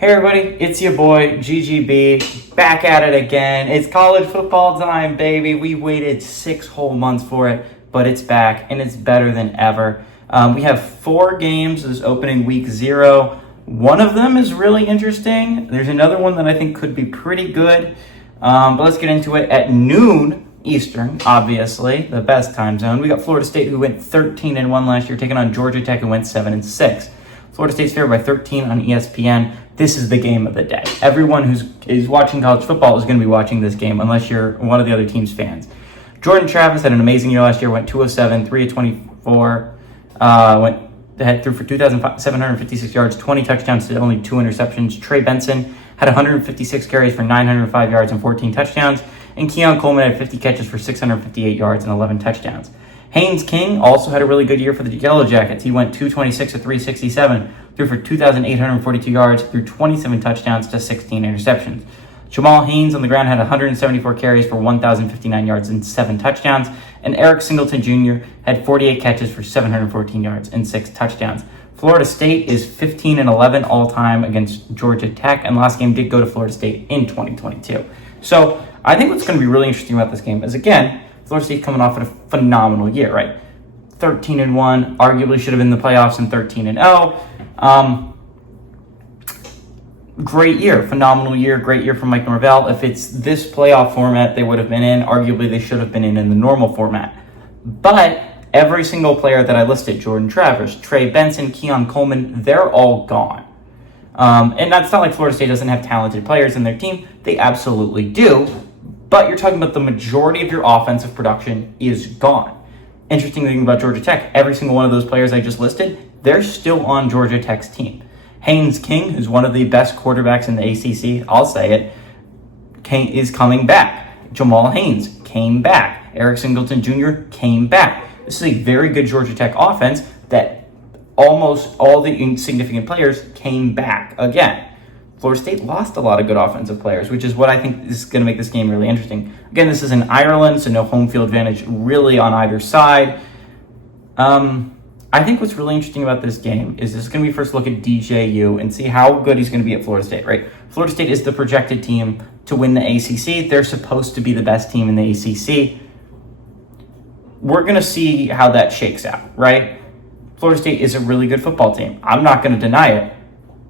Hey everybody, it's your boy GGB, back at it again. It's college football time, baby. We waited 6 whole months for it, but it's back and it's better than ever. We have 4 games this opening week 0. One of them is really interesting. There's another one that I think could be pretty good. But let's get into it. At noon Eastern, obviously, the best time zone. We got Florida State, who went 13-1 last year, taking on Georgia Tech, who went 7-6. Florida State's favored by 13 on ESPN. This is the game of the day. Everyone is watching college football is going to be watching this game, unless you're one of the other team's fans. Jordan Travis had an amazing year last year. Went 207, 3 of 24. Threw for 2,756 yards, 20 touchdowns to only 2 interceptions. Trey Benson had 156 carries for 905 yards and 14 touchdowns. And Keon Coleman had 50 catches for 658 yards and 11 touchdowns. Haynes King also had a really good year for the Yellow Jackets. He went 226 of 367, threw for 2,842 yards, threw 27 touchdowns to 16 interceptions. Jamal Haynes on the ground had 174 carries for 1,059 yards and 7 touchdowns. And Eric Singleton Jr. had 48 catches for 714 yards and 6 touchdowns. Florida State is 15-11 all-time against Georgia Tech, and last game did go to Florida State in 2022. So I think what's going to be really interesting about this game is, again, Florida State coming off at a phenomenal year, right? 13-1, arguably should have been in the playoffs, and 13-0. Great year, phenomenal year, great year from Mike Norvell. If it's this playoff format they would have been in, arguably they should have been in the normal format. But every single player that I listed, Jordan Travis, Trey Benson, Keon Coleman, they're all gone. And that's not like Florida State doesn't have talented players in their team. They absolutely do. But you're talking about the majority of your offensive production is gone. Interesting thing about Georgia Tech, every single one of those players I just listed, they're still on Georgia Tech's team. Haynes King, who's one of the best quarterbacks in the ACC, I'll say it, is coming back. Jamal Haynes came back. Eric Singleton Jr. came back. This is a very good Georgia Tech offense that almost all the insignificant players came back again. Florida State lost a lot of good offensive players, which is what I think is going to make this game really interesting. Again, this is in Ireland, so no home field advantage really on either side. I think what's really interesting about this game is this is going to be first look at DJU and see how good he's going to be at Florida State, right? Florida State is the projected team to win the ACC. They're supposed to be the best team in the ACC. We're going to see how that shakes out, right? Florida State is a really good football team. I'm not going to deny it.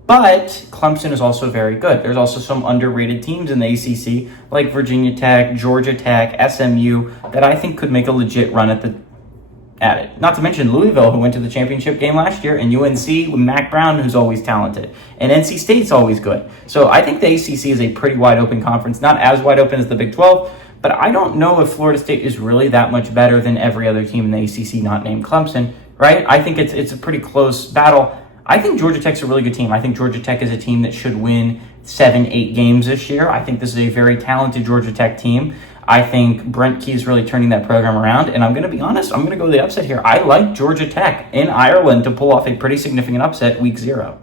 But Clemson is also very good. There's also some underrated teams in the ACC, like Virginia Tech, Georgia Tech, SMU, that I think could make a legit run at it. Not to mention Louisville, who went to the championship game last year, and UNC with Mac Brown, who's always talented. And NC State's always good. So I think the ACC is a pretty wide open conference. Not as wide open as the Big 12, but I don't know if Florida State is really that much better than every other team in the ACC not named Clemson, right? I think it's a pretty close battle. I think Georgia Tech's a really good team. I think Georgia Tech is a team that should win 7-8 games this year. I think this is a very talented Georgia Tech team. I think Brent Key is really turning that program around. And I'm going to be honest, I'm going to go the upset here. I like Georgia Tech in Ireland to pull off a pretty significant upset week 0.